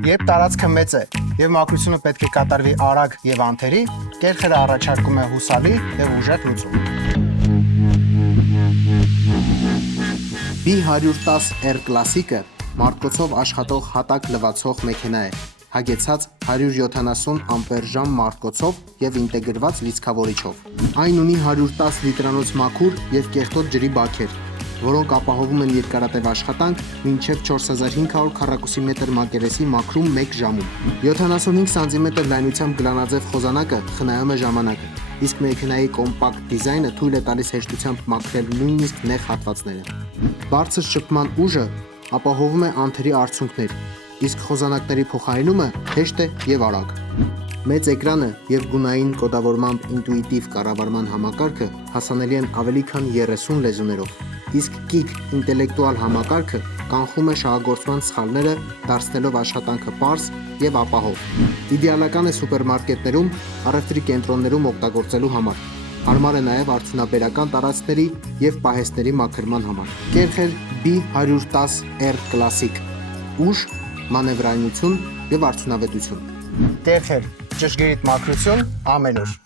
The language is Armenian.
Երբ տարածքը մեծ է եւ մաքրությունը պետք է կատարվի արագ եւ անթերի, կերխերը առաջարկում է հուսալի եւ ուժեղ լուծում։ B110R Classic-ը մարտկոցով աշխատող հատակ լվացող մեքենա է, հագեցած 170 ամպեր/ժամ մարտկոցով եւ ինտեգրված լիցքավորիչով։ Այն ունի 110 լիտրանոց մաքուր եւ կեղտոտ ջրի բաքեր, որոնք ապահովում են երկարատև աշխատանք մինչև 4500 քառակուսի մետր մակերեսի մաքրում 1 ժամում։ 75 սանտիմետր լայնությամբ գլանաձև խոզանակը խնայում է ժամանակը, իսկ մեքենայի կոմպակտ դիզայնը թույլ է տալիս հեշտությամբ մաքրել նույնիսկ նեղ հատվածները։ Բարձր շփման ուժը ապահովում է անթերի արդյունքներ, իսկ խոզանակների փոխարինումը հեշտ է եւ արագ։ Մեծ էկրանը եւ գունային կոդավորմամբ ինտուիտիվ կառավարման համակարգը հասանելի են ավելի քան 30 լեզուներով, իսկ Kick ինտելեկտուալ համակարգը կանխում է շահագործման սխալները, դարձնելով աշխատանքը պարզ եւ ապահով։ Իդեալական է սուպերմարկետներում, առևտրի կենտրոններում օգտագործելու համար։ Հարմար է նաև արդյունաբերական տարածքների եւ պահեստների մաքրման համար։ Կերխեր B110R Classic, ուժ, մանևրայնություն եւ արդյունավետություն։ Կերխեր, ճշգրիտ մաքրություն ամենուր։